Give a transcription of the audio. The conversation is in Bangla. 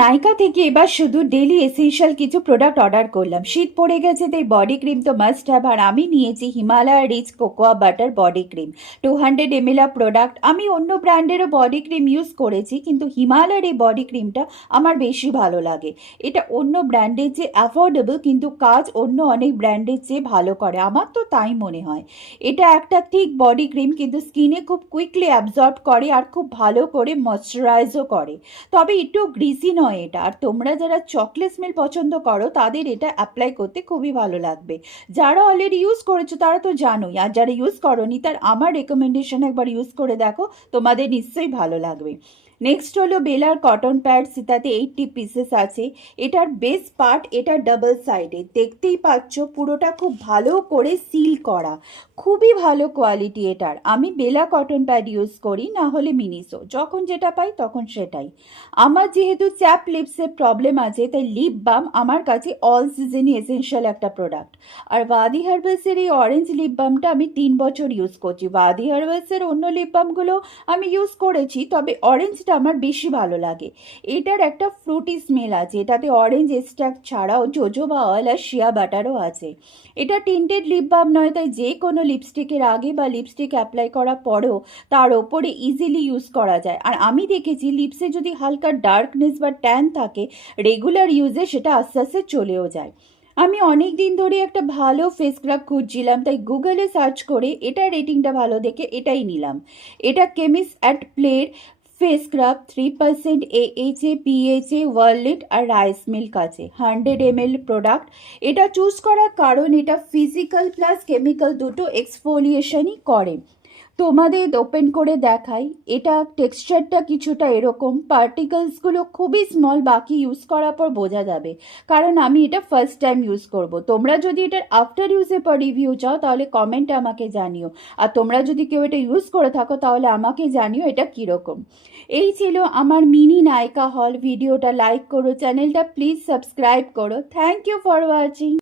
নাইকা থেকে এবার শুধু ডেলি এসেনশিয়াল কিছু প্রোডাক্ট অর্ডার করলাম। শীত পড়ে গেছে, তাই বডি ক্রিম তো মাস্ট হ্যাভ। আর আমি নিয়েছি Himalaya rich cocoa butter body cream 200 ml product. আমি অন্য ব্র্যান্ডেরও বডি ক্রিম ইউজ করেছি, কিন্তু হিমালয়ার এই বডি ক্রিমটা আমার বেশি ভালো লাগে। এটা অন্য ব্র্যান্ডের যে অ্যাফোর্ডেবল, কিন্তু কাজ অন্য অনেক ব্র্যান্ডের চেয়ে ভালো করে, আমার তো তাই মনে হয়। এটা একটা থিক বডি ক্রিম, কিন্তু স্কিনে খুব কুইকলি অ্যাবজর্ব করে আর খুব ভালো করে ময়শ্চারাইজও করে। তবে একটু গ্রিসি নয় এটা। আর তোমরা যারা চকলেট স্মেল পছন্দ করো তাদের এটা অ্যাপ্লাই করতে খুবই ভালো লাগবে। যারা অলরেডি ইউজ করেছো তারা তো জানোই, আর যারা ইউজ করোনি তার আমার রেকমেন্ডেশন একবার ইউজ করে দেখো, তোমাদের নিশ্চয়ই ভালো লাগবে। নেক্সট হলো বেলার কটন প্যাডস, তাতে 80 পিসেস আছে। এটার বেস্ট পার্ট, এটা ডাবল সাইডে, দেখতেই পাচ্ছ পুরোটা খুব ভালো করে সিল করা, খুবই ভালো কোয়ালিটি এটার। আমি বেলা কটন প্যাড ইউজ করি, না হলে মিনিসো, যখন যেটা পাই তখন সেটাই। আমার যেহেতু চ্যাপ লিপসের প্রবলেম আছে, তাই লিপ বাম আমার কাছে অল সিজনই এসেনশিয়াল একটা প্রোডাক্ট। আর ওয়াদি হার্বালসের এই অরেঞ্জ লিপ বামটা আমি 3 বছর ইউজ করছি। ওয়াদি হার্বালসের অন্য লিপ বামগুলো আমি ইউজ করেছি, তবে অরেঞ্জটা আমার বেশি ভালো লাগে। এটার একটা ফ্রুটি স্মেল আছে, এটাতে অরেঞ্জ এক্সট্রাক্ট ছাড়াও জোজোবা অয়েল আর শিয়া বাটারও আছে। এটা টিন্টেড লিপ বাম নয়, তাই যে কোনো লিপস্টিকের আগে বা লিপস্টিক অ্যাপ্লাই করার পরেও তার ওপরে ইজিলি ইউজ করা যায়। আর আমি দেখেছি লিপসে যদি হালকা ডার্কনেস বা ট্যান থাকে, রেগুলার ইউজে সেটা আস্তে আস্তে চলেও যায়। আমি অনেক দিন ধরে একটা ভালো ফেস স্ক্রাব খুঁজছিলাম, তাই গুগলে সার্চ করে এটা রেটিংটা ভালো দেখে এটাই নিলাম। এটা কেমিস্ট অ্যাট প্লের ফেস স্ক্রাব, 3% AHA PHA ওয়ার্লিট আর রাইস মিল্ক আছে, 100 ml প্রোডাক্ট। এটা চুজ করার কারণ এটা ফিজিক্যাল প্লাস কেমিক্যাল দুটো এক্সফোলিয়েশনই করে। তোমাদের ওপেন করে দেখাই। এটা টেক্সচারটা কিছুটা এরকম, পার্টিকলসগুলো খুবই স্মল, বাকি ইউজ করার পর বোঝা যাবে, কারণ আমি এটা ফার্স্ট টাইম ইউজ করব। তোমরা যদি এটার আফটার ইউজের পর রিভিউ চাও তাহলে কমেন্টে আমাকে জানিও। আর তোমরা যদি কেউ এটা ইউজ করে থাকো তাহলে আমাকে জানিও এটা কীরকম। এই ছিল আমার মিনি নায়িকা হল। ভিডিওটা লাইক করো, চ্যানেলটা প্লিজ সাবস্ক্রাইব করো। Thank you for watching.